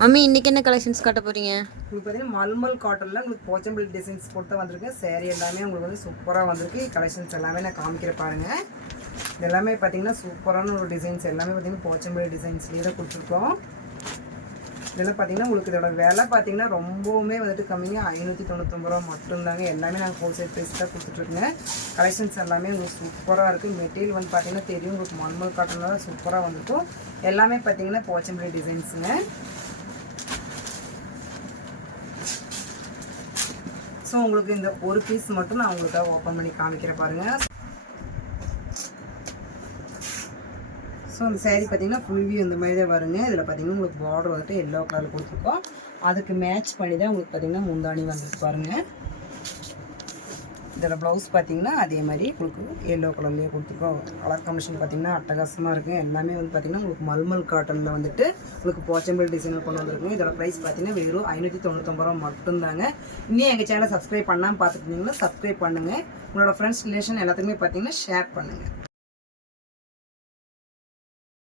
Mummy இன்னைக்கு என்ன collections காட்ட போறீங்க? உங்களுக்கு பார்த்தீங்கன்னா மல்மல் காட்டனில் உங்களுக்கு போச்சம்பிள் டிசைன்ஸ் கொடுத்து வந்திருக்கு. சேரீ எல்லாமே உங்களுக்கு வந்து சூப்பராக வந்திருக்கு. கலெக்ஷன்ஸ் எல்லாமே நான் காமிக்கிற பாருங்கள். இது எல்லாமே பார்த்தீங்கன்னா சூப்பரான ஒரு டிசைன்ஸ் எல்லாமே பார்த்தீங்கன்னா போச்சம்பிள் டிசைன்ஸ்லேயே தான் கொடுத்துருக்கோம். இதெல்லாம் பார்த்தீங்கன்னா உங்களுக்கு இதோட விலை பார்த்தீங்கன்னா ரொம்பவுமே வந்துட்டு கம்மிங்க. 599 ரூபா மட்டும்தாங்க. எல்லாமே நாங்கள் ஹோல்சேல் ப்ரைஸ் தான் கொடுத்துட்ருக்குங்க. கலெக்ஷன்ஸ் எல்லாமே உங்களுக்கு சூப்பராக இருக்குது. மெட்டீரியல் வந்து பார்த்தீங்கன்னா தெரியும் உங்களுக்கு மல்மல் காட்டனில் தான் சூப்பராக வந்துருக்கும். எல்லாமே பார்த்தீங்கன்னா போச்சம்பிள் டிசைன்ஸுங்க. ஸோ உங்களுக்கு இந்த ஒரு பீஸ் மட்டும் நான் உங்களுக்காக ஓப்பன் பண்ணி காமிக்கிற பாருங்கள். ஸோ அந்த சேரீ பார்த்தீங்கன்னா ஃபுல் வியூ இந்த மாதிரி தான் வருங்க. இதில் பார்த்தீங்கன்னா உங்களுக்கு பார்டர் வந்துட்டு எல்லோ கலரில் கொடுத்துருக்கோம். அதுக்கு மேட்ச் பண்ணி தான் உங்களுக்கு பார்த்தீங்கன்னா முந்தாணி வந்துருக்கு பாருங்கள். இதோட ப்ளவுஸ் பார்த்தீங்கன்னா அதே மாதிரி உங்களுக்கு எல்லோ கலர்லேயே கொடுத்துருக்கோம். கலர் காம்பினேஷன் பார்த்தீங்கன்னா அட்டகாசமாக இருக்குது. எல்லாமே வந்து பார்த்தீங்கன்னா உங்களுக்கு மல்மல் காட்டனில் வந்துட்டு உங்களுக்கு போச்சம்பிள் டிசைனில் கொண்டு வந்துருக்குங்க. இதோட ப்ரைஸ் பார்த்தீங்கன்னா வெறும் 599 ரூபா மட்டும்தாங்க. இன்னும் எங்கள் சேனலை சப்ஸ்கிரைப் பண்ணாமல் பார்த்துட்டு இருந்தீங்கன்னா சப்ஸ்கிரைப் பண்ணுங்கள். உங்களோட ஃப்ரெண்ட்ஸ் ரிலேஷன் எல்லாத்துக்குமே பார்த்தீங்கன்னா ஷேர் பண்ணுங்கள்.